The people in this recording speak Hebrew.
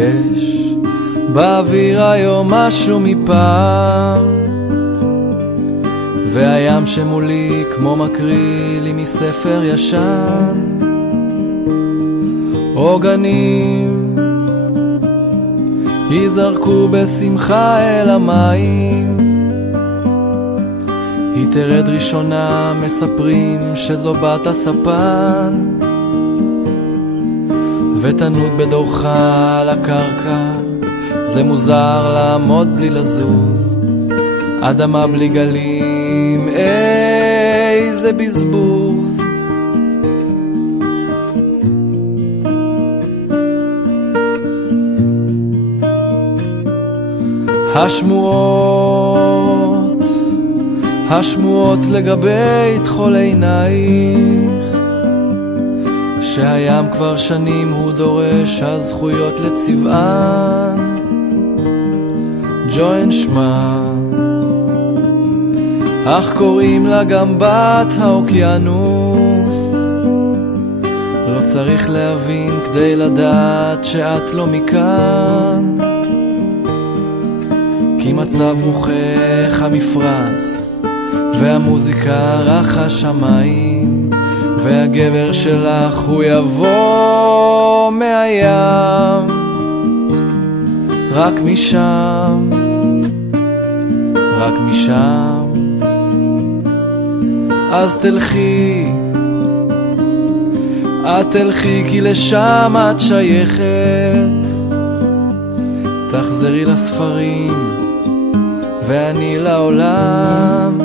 יש באוויר היום משהו מפעם, והים שמולי כמו מקריא לי מספר ישן. עוגנים יזרקו בשמחה אל המים, היא תרד ראשונה, מספרים שזו בת הספן, ותנות בדורך על הקרקע, זה מוזר לעמוד בלי לזוז, אדמה בלי גלים, איזה בזבוז. השמועות לגבי תחול עינייך, שהים כבר שנים הוא דורש הזכויות לצבען. ג'וין שמה, אך קוראים לה גם בת האוקיינוס, לא צריך להבין כדי לדעת שאת לא מכאן, כי מצב רוחך המפרס והמוזיקה רך השמיים, והגבר שלך הוא יבוא מהים, רק משם, רק משם. אז תלכי, את תלכי כי לשם את שייכת, תחזרי לספרים ואני לעולם.